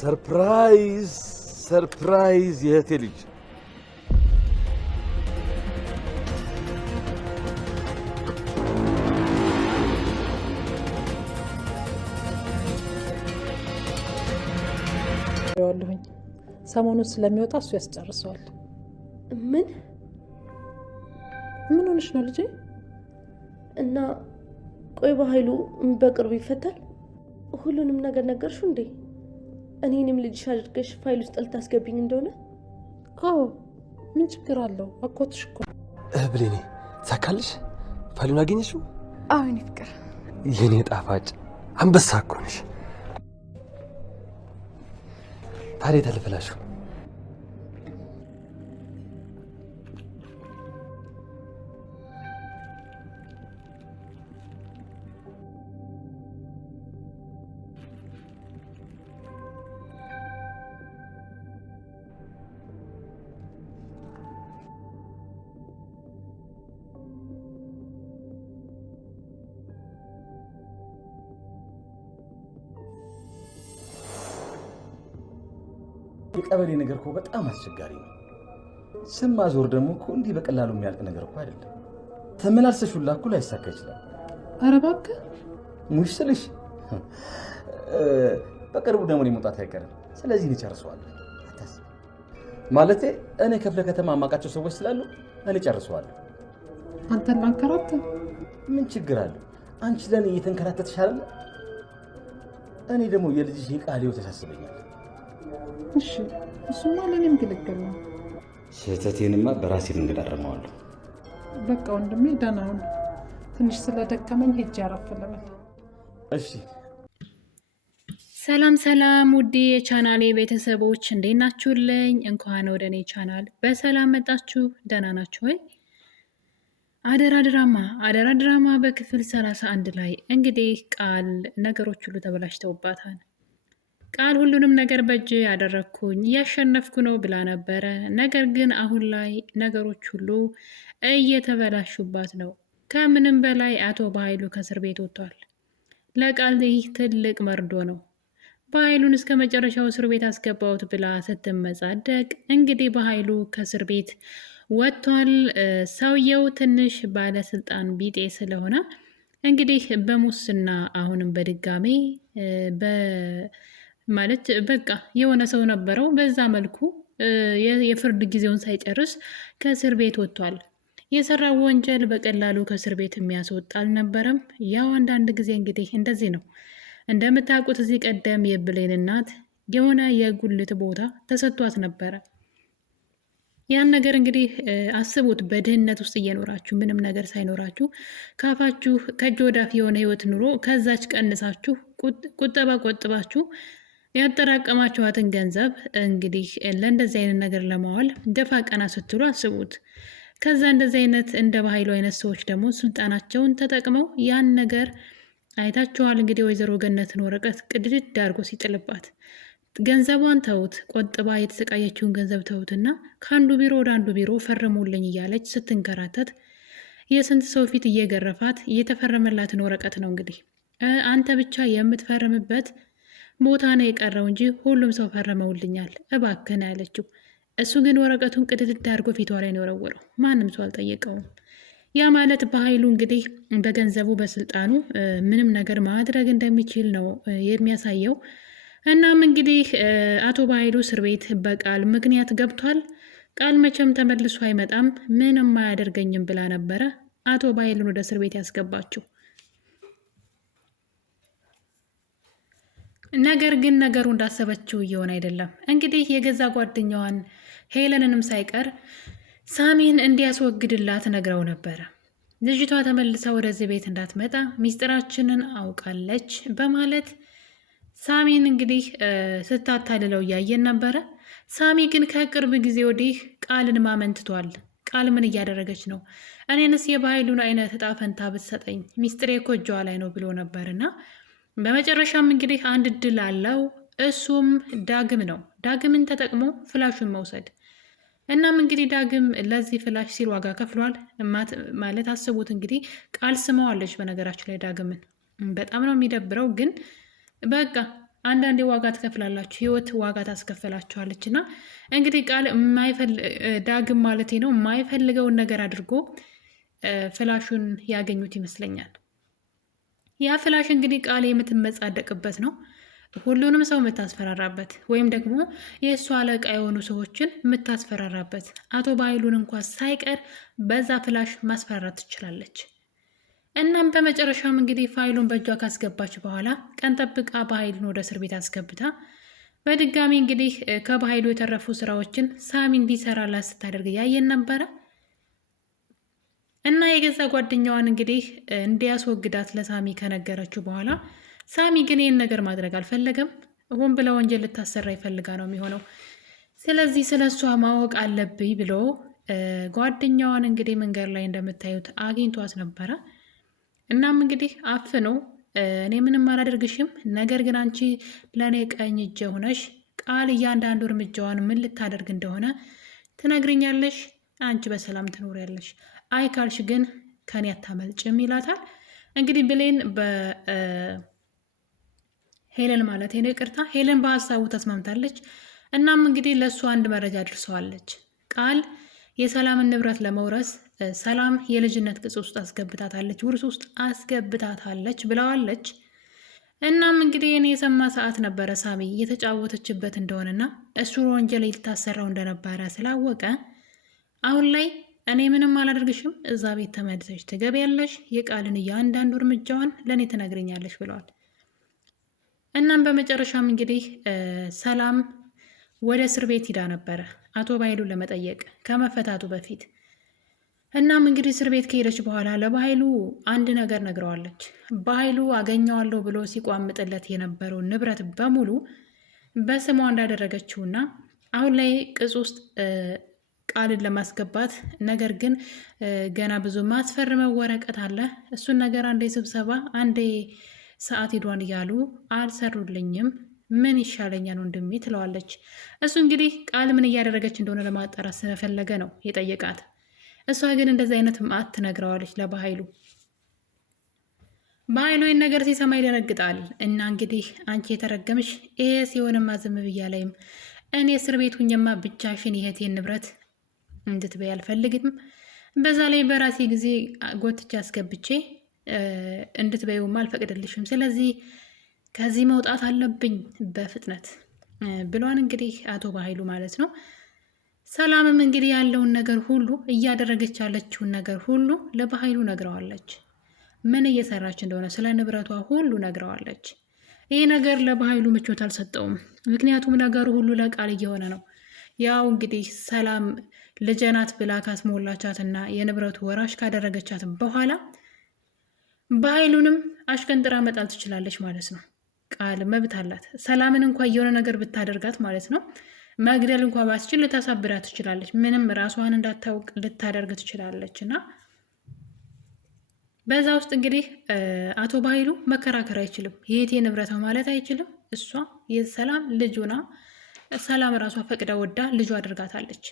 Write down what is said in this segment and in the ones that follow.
ሰርፕራይዝ ሰርፕራይዝ የእህቴ ልጅ ያለሁኝ ሰሞኑን ስለሚወጣ እሱ ያስጨርሰዋል። ምን ሆነሽ ነው ልጄ? እና ቆይ በኃይሉ በቅርቡ ይፈታል? ሁሉንም ነገር ነገርሽው እንዴ? እኔንም ልጅሽ አድርገሽ ፋይል ውስጥ ልታስገብኝ እንደሆነ? አዎ ምን ችግር አለው? አጎትሽ እኮ ብሌኔ ሳካልሽ ፋይሉን አገኘሽው? አዎ የኔ ፍቅር፣ የኔ ጣፋጭ አንበሳ እኮ ነሽ። ታዲያ ተልፈላሽው የቀበሌ ነገር እኮ በጣም አስቸጋሪ ነው። ስም ማዞር ደግሞ እኮ እንዲህ በቀላሉ የሚያልቅ ነገር እኮ አይደለም። ተመላልሰሽ ሁላ እኮ ላይሳካ ይችላል። ኧረ እባክህ ሙሽ ስልሽ በቅርቡ ደግሞ መውጣት አይቀርም። ስለዚህ እንጨርሰዋለን። አታስብ። ማለቴ እኔ ክፍለ ከተማ የማውቃቸው ሰዎች ስላሉ እኔ ጨርሰዋለሁ። አንተን ማንከራተ ምን ችግር አለው? አንቺ ለእኔ እየተንከራተትሽ አይደለ? እኔ ደግሞ የልጅሽ የቃል ሕይወት ያሳስበኛል። እሺ እሱማ ለእኔም ግልግል ነው። ስህተቴንማ በራሴ መንገድ አረመዋለሁ። በቃ ወንድሜ ደህና ሁን። ትንሽ ስለደከመኝ ሄጄ አረፍ ልበል። እሺ። ሰላም ሰላም ውዴ የቻናሌ ቤተሰቦች እንዴት ናችሁልኝ? እንኳን ወደ እኔ ቻናል በሰላም መጣችሁ። ደህና ናችሁ ወይ? አደራ ድራማ በክፍል 31 ላይ እንግዲህ ቃል ነገሮች ሁሉ ተበላሽተውባታል። ቃል ሁሉንም ነገር በእጅ ያደረግኩኝ እያሸነፍኩ ነው ብላ ነበረ። ነገር ግን አሁን ላይ ነገሮች ሁሉ እየተበላሹባት ነው። ከምንም በላይ አቶ በኃይሉ ከእስር ቤት ወጥቷል። ለቃል ይህ ትልቅ መርዶ ነው። በኃይሉን እስከ መጨረሻው እስር ቤት አስገባሁት ብላ ስትመጻደቅ እንግዲህ በኃይሉ ከእስር ቤት ወጥቷል። ሰውየው ትንሽ ባለስልጣን ቢጤ ስለሆነ እንግዲህ በሙስና አሁንም በድጋሜ ማለት በቃ የሆነ ሰው ነበረው። በዛ መልኩ የፍርድ ጊዜውን ሳይጨርስ ከእስር ቤት ወጥቷል። የሰራው ወንጀል በቀላሉ ከእስር ቤት የሚያስወጣ አልነበረም። ያው አንዳንድ ጊዜ እንግዲህ እንደዚህ ነው። እንደምታውቁት እዚህ ቀደም የብሌን እናት የሆነ የጉልት ቦታ ተሰጥቷት ነበረ። ያን ነገር እንግዲህ አስቡት። በድህነት ውስጥ እየኖራችሁ ምንም ነገር ሳይኖራችሁ ካፋችሁ ከእጅ ወዳፍ የሆነ ህይወት ኑሮ ከዛች ቀንሳችሁ ቁጠባ ቆጥባችሁ ያጠራቀማችኋትን ገንዘብ እንግዲህ ለእንደዚህ አይነት ነገር ለማዋል ደፋ ቀና ስትሉ አስቡት። ከዛ እንደዚህ አይነት እንደ በኃይሉ አይነት ሰዎች ደግሞ ስልጣናቸውን ተጠቅመው ያን ነገር አይታችኋል። እንግዲህ ወይዘሮ ገነትን ወረቀት ቅድድድ አድርጎ ሲጥልባት ገንዘቧን ተውት፣ ቆጥባ የተሰቃየችውን ገንዘብ ተውትና ከአንዱ ቢሮ ወደ አንዱ ቢሮ ፈርሙልኝ እያለች ስትንከራተት የስንት ሰው ፊት እየገረፋት እየተፈረመላትን ወረቀት ነው እንግዲህ አንተ ብቻ የምትፈርምበት ቦታ ነው የቀረው እንጂ ሁሉም ሰው ፈረመውልኛል እባክህን ያለችው። እሱ ግን ወረቀቱን ቅድድድ አድርጎ ፊቷ ላይ ነው የወረወረው። ማንም ሰው አልጠየቀውም። ያ ማለት በኃይሉ እንግዲህ በገንዘቡ በስልጣኑ ምንም ነገር ማድረግ እንደሚችል ነው የሚያሳየው። እናም እንግዲህ አቶ በኃይሉ እስር ቤት በቃል ምክንያት ገብቷል። ቃል መቼም ተመልሶ አይመጣም፣ ምንም አያደርገኝም ብላ ነበረ አቶ በኃይሉን ወደ እስር ቤት ያስገባችው። ነገር ግን ነገሩ እንዳሰበችው እየሆነ አይደለም። እንግዲህ የገዛ ጓደኛዋን ሄለንንም ሳይቀር ሳሚን እንዲያስወግድላት ነግረው ነበረ። ልጅቷ ተመልሳ ወደዚህ ቤት እንዳትመጣ ሚስጥራችንን አውቃለች በማለት ሳሚን እንግዲህ ስታታልለው እያየን ነበረ። ሳሚ ግን ከቅርብ ጊዜ ወዲህ ቃልን ማመን ትቷል። ቃል ምን እያደረገች ነው? እኔንስ የበኃይሉን አይነት እጣ ፈንታ ብትሰጠኝ ሚስጥሬ እኮ እጇ ላይ ነው ብሎ ነበርና በመጨረሻም እንግዲህ አንድ እድል አለው። እሱም ዳግም ነው። ዳግምን ተጠቅሞ ፍላሹን መውሰድ። እናም እንግዲህ ዳግም ለዚህ ፍላሽ ሲል ዋጋ ከፍሏል። ማለት አስቡት እንግዲህ ቃል ስመዋለች። በነገራችን ላይ ዳግምን በጣም ነው የሚደብረው። ግን በቃ አንዳንዴ ዋጋ ትከፍላላችሁ፣ ህይወት ዋጋ ታስከፍላችኋለች። እና እንግዲህ ቃል ዳግም ማለት ነው የማይፈልገውን ነገር አድርጎ ፍላሹን ያገኙት ይመስለኛል። ያ ፍላሽ እንግዲህ ቃል የምትመጻደቅበት ነው። ሁሉንም ሰው የምታስፈራራበት ወይም ደግሞ የእሱ አለቃ የሆኑ ሰዎችን የምታስፈራራበት፣ አቶ በኃይሉን እንኳን ሳይቀር በዛ ፍላሽ ማስፈራራት ትችላለች። እናም በመጨረሻም እንግዲህ ፋይሉን በእጇ ካስገባች በኋላ ቀን ጠብቃ በኃይሉን ወደ እስር ቤት አስገብታ በድጋሚ እንግዲህ ከበኃይሉ የተረፉ ስራዎችን ሳሚ እንዲሰራላት ስታደርግ ያየን ነበረ። እና የገዛ ጓደኛዋን እንግዲህ እንዲያስወግዳት ለሳሚ ከነገረችው በኋላ ሳሚ ግን ይህን ነገር ማድረግ አልፈለገም። ሆን ብላ ወንጀል ልታሰራ ይፈልጋ ነው የሚሆነው። ስለዚህ ስለ እሷ ማወቅ አለብኝ ብሎ ጓደኛዋን እንግዲህ መንገድ ላይ እንደምታዩት አግኝቷት ነበረ። እናም እንግዲህ አፍኖ እኔ ምንም አላደርግሽም፣ ነገር ግን አንቺ ለእኔ ቀኝ እጄ ሆነሽ ቃል እያንዳንዱ እርምጃዋን ምን ልታደርግ እንደሆነ ትነግርኛለሽ፣ አንቺ በሰላም ትኖሪያለሽ፣ አይ ካልሽ ግን ከኔ አታመልጭም ይላታል። እንግዲህ ብሌን ሄለን ማለት ነው ይቅርታ፣ ሄለን በሀሳቡ ተስማምታለች። እናም እንግዲህ ለእሱ አንድ መረጃ አድርሰዋለች። ቃል የሰላምን ንብረት ለመውረስ ሰላም የልጅነት ቅጽ ውስጥ አስገብታታለች፣ ውርስ ውስጥ አስገብታታለች ብለዋለች። እናም እንግዲህ እኔ የሰማ ሰዓት ነበረ ሳሚ እየተጫወተችበት እንደሆነና እሱ ወንጀል ልታሰራው እንደነበረ ስላወቀ አሁን ላይ እኔ ምንም አላደርግሽም፣ እዛ ቤት ተመልሰሽ ትገቢያለሽ፣ የቃልን እያንዳንዱ እርምጃዋን ለእኔ ትነግርኛለሽ ብለዋል። እናም በመጨረሻም እንግዲህ ሰላም ወደ እስር ቤት ሂዳ ነበረ አቶ በኃይሉን ለመጠየቅ ከመፈታቱ በፊት። እናም እንግዲህ እስር ቤት ከሄደች በኋላ ለበኃይሉ አንድ ነገር ነግረዋለች። በኃይሉ አገኘዋለሁ ብሎ ሲቋምጥለት የነበረው ንብረት በሙሉ በስሟ እንዳደረገችውና አሁን ላይ ቅጽ ውስጥ ቃልን ለማስገባት ነገር ግን ገና ብዙ ማስፈርመው ወረቀት አለ፣ እሱን ነገር አንዴ ስብሰባ አንዴ ሰዓት ሄዷን እያሉ አልሰሩልኝም፣ ምን ይሻለኛል ወንድሜ ትለዋለች። እሱ እንግዲህ ቃል ምን እያደረገች እንደሆነ ለማጣራት ስለፈለገ ነው የጠየቃት። እሷ ግን እንደዚህ አይነት ማት ትነግረዋለች ለበኃይሉ። በኃይሉ ይህን ነገር ሲሰማ ይደነግጣል። እና እንግዲህ አንቺ የተረገምሽ ይሄ ሲሆንማ ዝም ብያ ላይም እኔ እስር ቤት ሁኝማ ብቻሽን የእህቴን ንብረት እንድትበይ አልፈልግም፣ በዛ ላይ በራሴ ጊዜ ጎትቼ አስገብቼ እንድትበይውም አልፈቅድልሽም፣ ስለዚህ ከዚህ መውጣት አለብኝ በፍጥነት ብሏን እንግዲህ አቶ በኃይሉ ማለት ነው። ሰላምም እንግዲህ ያለውን ነገር ሁሉ እያደረገች ያለችውን ነገር ሁሉ ለበኃይሉ ነግረዋለች። ምን እየሰራች እንደሆነ ስለ ንብረቷ ሁሉ ነግረዋለች። ይህ ነገር ለበኃይሉ ምቾት አልሰጠውም። ምክንያቱም ነገሩ ሁሉ ለቃል እየሆነ ነው። ያው እንግዲህ ሰላም ልጀናት ብላ ካስሞላቻትና የንብረቱ ወራሽ ካደረገቻት በኋላ በኃይሉንም አሽቀንጥራ መጣል ትችላለች ማለት ነው። ቃል መብት አላት። ሰላምን እንኳ የሆነ ነገር ብታደርጋት ማለት ነው መግደል እንኳ ባስችል ልታሳብዳት ትችላለች። ምንም ራሷን እንዳታውቅ ልታደርግ ትችላለች። እና በዛ ውስጥ እንግዲህ አቶ በኃይሉ መከራከር አይችልም። የእህቴ ንብረት ማለት አይችልም። እሷ የሰላም ልጁና ሰላም ራሷ ፈቅዳ ወዳ ልጁ አድርጋታለች።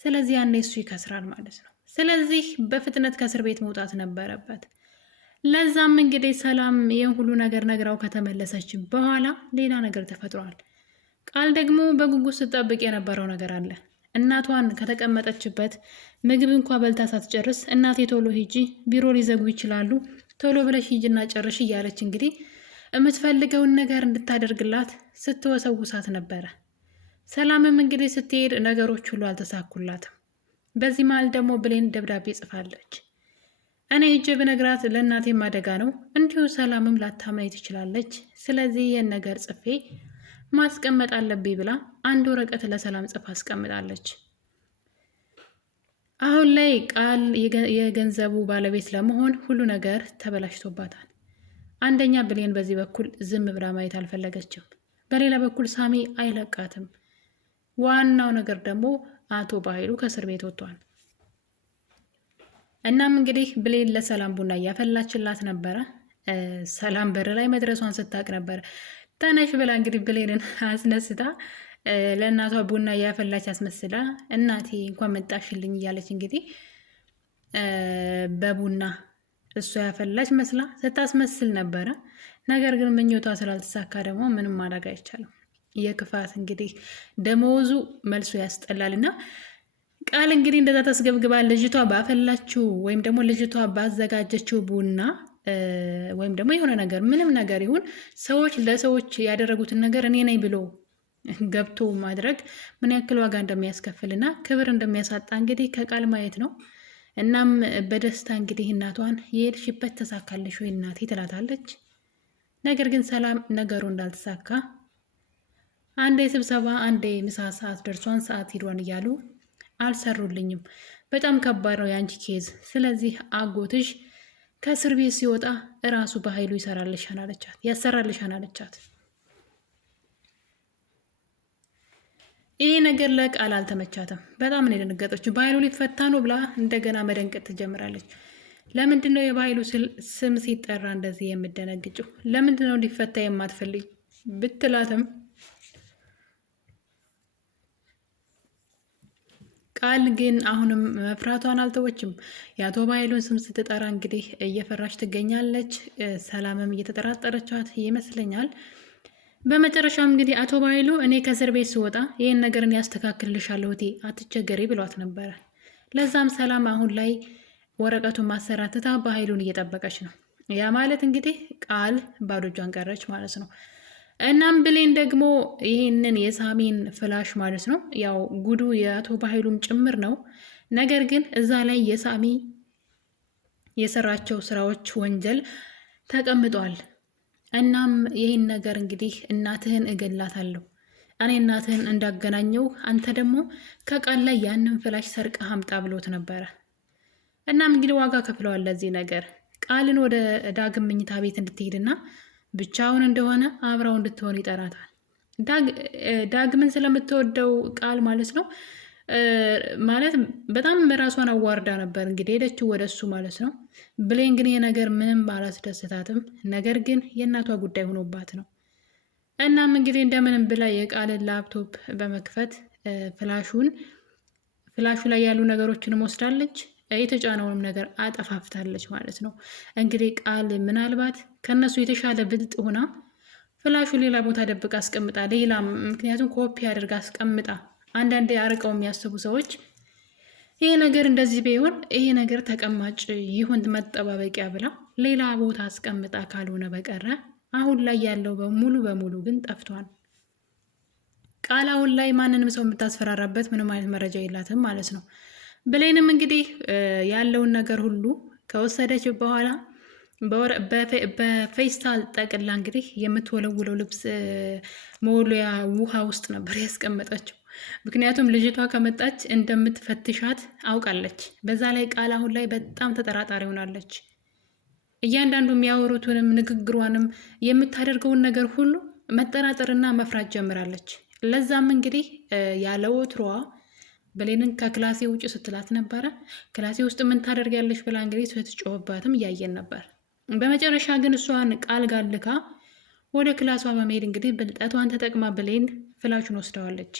ስለዚህ ያኔ እሱ ይከስራል ማለት ነው። ስለዚህ በፍጥነት ከእስር ቤት መውጣት ነበረበት። ለዛም እንግዲህ ሰላም ይህን ሁሉ ነገር ነግራው ከተመለሰች በኋላ ሌላ ነገር ተፈጥሯል። ቃል ደግሞ በጉጉት ስትጠብቅ የነበረው ነገር አለ። እናቷን ከተቀመጠችበት ምግብ እንኳ በልታ ሳትጨርስ እናቴ ቶሎ ሂጂ፣ ቢሮ ሊዘጉ ይችላሉ፣ ቶሎ ብለሽ ሂጂና ጨርሽ እያለች እንግዲህ የምትፈልገውን ነገር እንድታደርግላት ስትወሰውሳት ነበረ። ሰላምም እንግዲህ ስትሄድ ነገሮች ሁሉ አልተሳኩላትም። በዚህ መሀል ደግሞ ብሌን ደብዳቤ ጽፋለች። እኔ ሂጄ ብነግራት ለእናቴም አደጋ ነው፣ እንዲሁ ሰላምም ላታመኝ ትችላለች። ስለዚህ ይህን ነገር ጽፌ ማስቀመጥ አለብኝ ብላ አንድ ወረቀት ለሰላም ጽፋ አስቀምጣለች። አሁን ላይ ቃል የገንዘቡ ባለቤት ለመሆን ሁሉ ነገር ተበላሽቶባታል። አንደኛ ብሌን በዚህ በኩል ዝም ብላ ማየት አልፈለገችም። በሌላ በኩል ሳሚ አይለቃትም። ዋናው ነገር ደግሞ አቶ በኃይሉ ከእስር ቤት ወጥቷል። እናም እንግዲህ ብሌን ለሰላም ቡና እያፈላችላት ነበረ። ሰላም በር ላይ መድረሷን ስታቅ ነበረ ተነሽ ብላ እንግዲህ ብሌንን አስነስታ ለእናቷ ቡና እያፈላች አስመስላ እናቴ እንኳን መጣሽልኝ እያለች እንግዲህ በቡና እሷ ያፈላች መስላ ስታስመስል ነበረ። ነገር ግን ምኞቷ ስላልተሳካ ደግሞ ምንም ማድረግ አይቻልም። የክፋት እንግዲህ ደመወዙ መልሶ ያስጠላል። እና ቃል እንግዲህ እንደዛ ተስገብግባ ልጅቷ ባፈላችው ወይም ደግሞ ልጅቷ ባዘጋጀችው ቡና ወይም ደግሞ የሆነ ነገር ምንም ነገር ይሁን ሰዎች ለሰዎች ያደረጉትን ነገር እኔ ነኝ ብሎ ገብቶ ማድረግ ምን ያክል ዋጋ እንደሚያስከፍልና ክብር እንደሚያሳጣ እንግዲህ ከቃል ማየት ነው። እናም በደስታ እንግዲህ እናቷን የሄድሽበት ተሳካለሽ ወይ እናቴ ትላታለች። ነገር ግን ሰላም ነገሩ እንዳልተሳካ አንዴ ስብሰባ አንዴ ምሳ ሰዓት ደርሷን ሰዓት ሂዷን እያሉ አልሰሩልኝም። በጣም ከባድ ነው የአንቺ ኬዝ። ስለዚህ አጎትሽ ከእስር ቤት ሲወጣ እራሱ በኃይሉ ያሰራልሻን አለቻት። ይሄ ነገር ለቃል አልተመቻትም። በጣም ነው የደነገጠችው። በኃይሉ ሊፈታ ነው ብላ እንደገና መደንቀጥ ትጀምራለች። ለምንድን ነው የበኃይሉ ስም ሲጠራ እንደዚህ የምደነግጭው? ለምንድን ነው እንዲፈታ የማትፈልግ ብትላትም ቃል ግን አሁንም መፍራቷን አልተወችም። የአቶ በኃይሉን ስም ስትጠራ እንግዲህ እየፈራች ትገኛለች። ሰላምም እየተጠራጠረቻት ይመስለኛል። በመጨረሻም እንግዲህ አቶ በኃይሉ እኔ ከእስር ቤት ስወጣ ይህን ነገርን ያስተካክልልሻለሁ እቴ አትቸገሪ ብሏት ነበረ። ለዛም ሰላም አሁን ላይ ወረቀቱን ማሰራት ትታ በኃይሉን እየጠበቀች ነው። ያ ማለት እንግዲህ ቃል ባዶ እጇን ቀረች ማለት ነው። እናም ብሌን ደግሞ ይህንን የሳሚን ፍላሽ ማለት ነው ያው ጉዱ የአቶ በኃይሉም ጭምር ነው። ነገር ግን እዛ ላይ የሳሚ የሰራቸው ስራዎች ወንጀል ተቀምጧል። እናም ይህን ነገር እንግዲህ እናትህን እገላታለሁ እኔ እናትህን እንዳገናኘው አንተ ደግሞ ከቃል ላይ ያንን ፍላሽ ሰርቀህ አምጣ ብሎት ነበረ። እናም እንግዲህ ዋጋ ከፍለዋል ለዚህ ነገር። ቃልን ወደ ዳግም መኝታ ቤት እንድትሄድና ብቻውን እንደሆነ አብራው እንድትሆን ይጠራታል። ዳግምን ስለምትወደው ቃል ማለት ነው ማለት በጣም ራሷን አዋርዳ ነበር እንግዲህ ሄደችው ወደ እሱ ማለት ነው። ብሌን ግን ይሄ ነገር ምንም አላስደስታትም። ነገር ግን የእናቷ ጉዳይ ሆኖባት ነው። እናም እንግዲህ እንደምንም ብላ የቃልን ላፕቶፕ በመክፈት ፍላሹ ላይ ያሉ ነገሮችን ወስዳለች። የተጫነውንም ነገር አጠፋፍታለች ማለት ነው። እንግዲህ ቃል ምናልባት ከነሱ የተሻለ ብልጥ ሆና ፍላሹ ሌላ ቦታ ደብቃ አስቀምጣ ሌላ ምክንያቱም ኮፒ አድርጋ አስቀምጣ አንዳንዴ አርቀው የሚያስቡ ሰዎች ይሄ ነገር እንደዚህ ቢሆን ይሄ ነገር ተቀማጭ ይሁን መጠባበቂያ ብላ ሌላ ቦታ አስቀምጣ ካልሆነ በቀረ አሁን ላይ ያለው በሙሉ ግን ጠፍቷል። ቃል አሁን ላይ ማንንም ሰው የምታስፈራራበት ምንም አይነት መረጃ የላትም ማለት ነው። ብሌንም እንግዲህ ያለውን ነገር ሁሉ ከወሰደች በኋላ በፌስታል ጠቅላ እንግዲህ የምትወለውለው ልብስ መወለያ ውሃ ውስጥ ነበር ያስቀመጠችው። ምክንያቱም ልጅቷ ከመጣች እንደምትፈትሻት አውቃለች። በዛ ላይ ቃል አሁን ላይ በጣም ተጠራጣሪ ሆናለች። እያንዳንዱ የሚያወሩትንም ንግግሯንም የምታደርገውን ነገር ሁሉ መጠራጠርና መፍራት ጀምራለች። ለዛም እንግዲህ ያለ ወትሮዋ ብሌንን ከክላሴ ውጭ ስትላት ነበረ። ክላሴ ውስጥ ምን ታደርጊያለሽ ብላ እንግዲህ ስትጮህባትም እያየን ነበር። በመጨረሻ ግን እሷን ቃል ጋር ልካ ወደ ክላሷ በመሄድ እንግዲህ ብልጠቷን ተጠቅማ ብሌን ፍላሹን ወስደዋለች።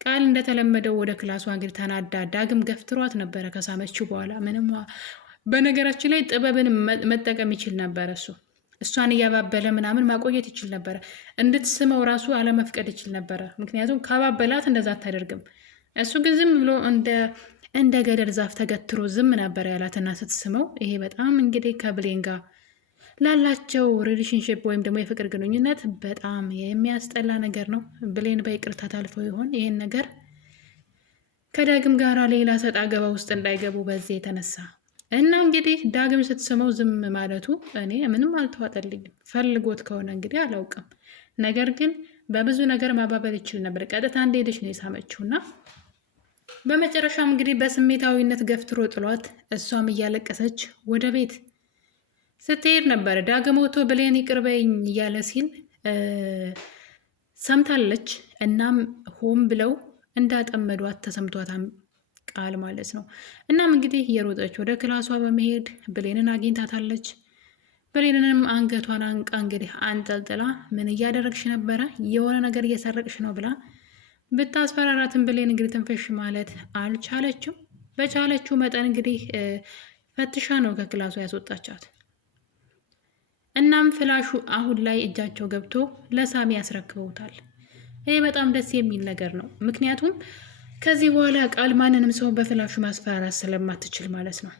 ቃል እንደተለመደው ወደ ክላሷ እንግዲህ ተናዳ ዳግም ገፍትሯት ነበረ ከሳመችው በኋላ ምንም በነገራችን ላይ ጥበብን መጠቀም ይችል ነበረ። እሷን እያባበለ ምናምን ማቆየት ይችል ነበረ። እንድትስመው ራሱ አለመፍቀድ ይችል ነበረ። ምክንያቱም ካባበላት እንደዛ አታደርግም። እሱ ግን ዝም ብሎ እንደ ገደል ዛፍ ተገትሮ ዝም ነበር ያላትና ስትስመው፣ ይሄ በጣም እንግዲህ ከብሌን ጋር ላላቸው ሪሌሽንሽፕ ወይም ደግሞ የፍቅር ግንኙነት በጣም የሚያስጠላ ነገር ነው። ብሌን በይቅርታ ታልፈው ይሆን ይሄን ነገር? ከዳግም ጋራ ሌላ ሰጣ ገባ ውስጥ እንዳይገቡ በዚህ የተነሳ እና እንግዲህ ዳግም ስትስመው ዝም ማለቱ እኔ ምንም አልተዋጠልኝም። ፈልጎት ከሆነ እንግዲህ አላውቅም። ነገር ግን በብዙ ነገር ማባበል ይችል ነበር። ቀጥታ እንደሄደች ነው የሳመችውና በመጨረሻም እንግዲህ በስሜታዊነት ገፍትሮ ጥሏት እሷም እያለቀሰች ወደ ቤት ስትሄድ ነበር። ዳግም ወጥቶ ብሌን ይቅር በይኝ እያለ ሲል ሰምታለች። እናም ሆን ብለው እንዳጠመዷት ተሰምቷታም ቃል ማለት ነው። እናም እንግዲህ እየሮጠች ወደ ክላሷ በመሄድ ብሌንን አግኝታታለች። ብሌንንም አንገቷን አንቃ እንግዲህ አንጠልጥላ ምን እያደረግሽ ነበረ? የሆነ ነገር እየሰረቅሽ ነው ብላ ብታስፈራራትን ብሌን እንግዲህ ትንፍሽ ማለት አልቻለችም። በቻለችው መጠን እንግዲህ ፈትሻ ነው ከክላሷ ያስወጣቻት። እናም ፍላሹ አሁን ላይ እጃቸው ገብቶ ለሳሚ ያስረክበውታል። ይህ በጣም ደስ የሚል ነገር ነው። ምክንያቱም ከዚህ በኋላ ቃል ማንንም ሰው በፍላሹ ማስፈራራት ስለማትችል ማለት ነው።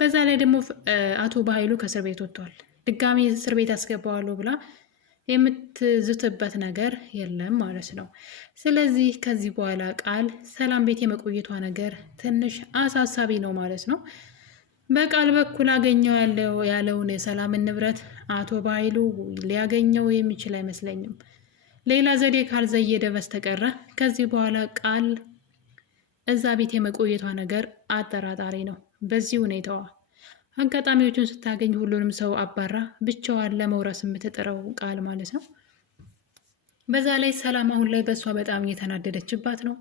በዛ ላይ ደግሞ አቶ በኃይሉ ከእስር ቤት ወጥቷል። ድጋሚ እስር ቤት ያስገባዋለሁ ብላ የምትዝትበት ነገር የለም ማለት ነው። ስለዚህ ከዚህ በኋላ ቃል ሰላም ቤት የመቆየቷ ነገር ትንሽ አሳሳቢ ነው ማለት ነው። በቃል በኩል አገኘው ያለውን የሰላምን ንብረት አቶ በኃይሉ ሊያገኘው የሚችል አይመስለኝም። ሌላ ዘዴ ካልዘየደ በስተቀረ ከዚህ በኋላ ቃል እዛ ቤት የመቆየቷ ነገር አጠራጣሪ ነው። በዚህ ሁኔታዋ አጋጣሚዎቹን ስታገኝ ሁሉንም ሰው አባራ ብቻዋን ለመውረስ የምትጥረው ቃል ማለት ነው። በዛ ላይ ሰላም አሁን ላይ በእሷ በጣም እየተናደደችባት ነው።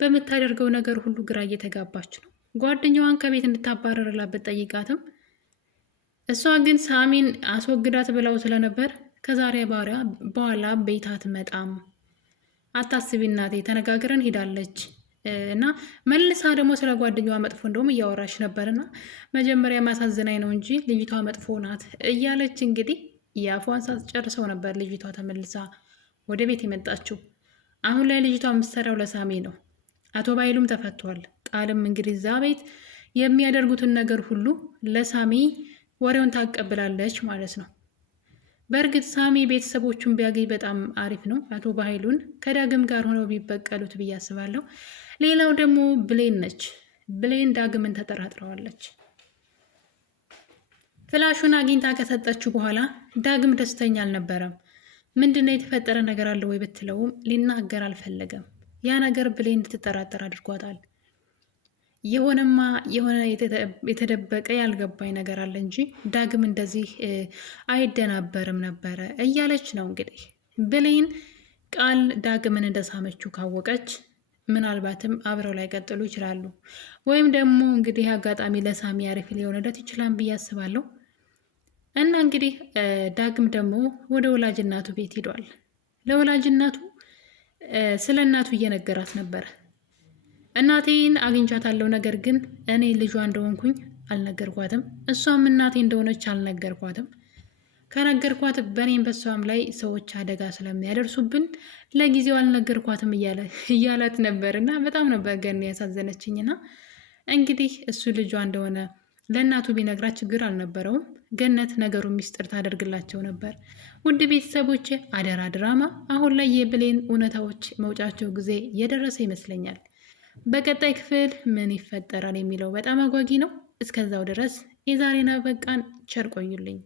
በምታደርገው ነገር ሁሉ ግራ እየተጋባች ነው። ጓደኛዋን ከቤት እንድታባረርላት ብትጠይቃትም እሷ ግን ሳሚን አስወግዳት ብለው ስለነበር ከዛሬ በኋላ ቤት አትመጣም፣ አታስቢ እናቴ ተነጋግረን ሄዳለች እና መልሳ ደግሞ ስለ ጓደኛዋ መጥፎ እንደውም እያወራች ነበርና መጀመሪያ ማሳዝናኝ ነው እንጂ ልጅቷ መጥፎ ናት እያለች እንግዲህ የአፏን ሳትጨርሰው ነበር ልጅቷ ተመልሳ ወደ ቤት የመጣችው። አሁን ላይ ልጅቷ የምትሰራው ለሳሚ ነው። አቶ በኃይሉም ተፈቷል። ቃልም እንግዲህ እዛ ቤት የሚያደርጉትን ነገር ሁሉ ለሳሚ ወሬውን ታቀብላለች ማለት ነው። በእርግጥ ሳሚ ቤተሰቦቹን ቢያገኝ በጣም አሪፍ ነው። አቶ በኃይሉን ከዳግም ጋር ሆነው ቢበቀሉት ብዬ አስባለሁ። ሌላው ደግሞ ብሌን ነች። ብሌን ዳግምን ተጠራጥረዋለች። ፍላሹን አግኝታ ከሰጠችው በኋላ ዳግም ደስተኛ አልነበረም። ምንድነው የተፈጠረ ነገር አለ ወይ ብትለውም ሊናገር አልፈለገም። ያ ነገር ብሌን እንድትጠራጠር አድርጓታል። የሆነ የተደበቀ ያልገባኝ ነገር አለ እንጂ ዳግም እንደዚህ አይደናበርም ነበረ እያለች ነው እንግዲህ ብሌን። ቃል ዳግምን እንደሳመችው ካወቀች ምናልባትም አብረው ላይ ቀጥሉ ይችላሉ። ወይም ደግሞ እንግዲህ አጋጣሚ ለሳሚ አሪፍ ሊሆንለት ይችላል ብዬ አስባለሁ። እና እንግዲህ ዳግም ደግሞ ወደ ወላጅ እናቱ ቤት ሂዷል። ለወላጅ እናቱ ስለ እናቱ እየነገራት ነበር። እናቴን አግኝቻታለሁ፣ ነገር ግን እኔ ልጇ እንደሆንኩኝ አልነገርኳትም፣ እሷም እናቴ እንደሆነች አልነገርኳትም። ከነገርኳት በእኔም በሷም ላይ ሰዎች አደጋ ስለሚያደርሱብን ለጊዜው አልነገርኳትም እያላት ነበር። እና በጣም ነበር ገና ያሳዘነችኝና እንግዲህ እሱ ልጇ እንደሆነ ለእናቱ ቢነግራት ችግር አልነበረውም። ገነት ነገሩን ሚስጥር ታደርግላቸው ነበር። ውድ ቤተሰቦች አደራ ድራማ አሁን ላይ የብሌን እውነታዎች መውጫቸው ጊዜ የደረሰ ይመስለኛል። በቀጣይ ክፍል ምን ይፈጠራል የሚለው በጣም አጓጊ ነው። እስከዛው ድረስ የዛሬን አበቃን። ቸር ቆዩልኝ።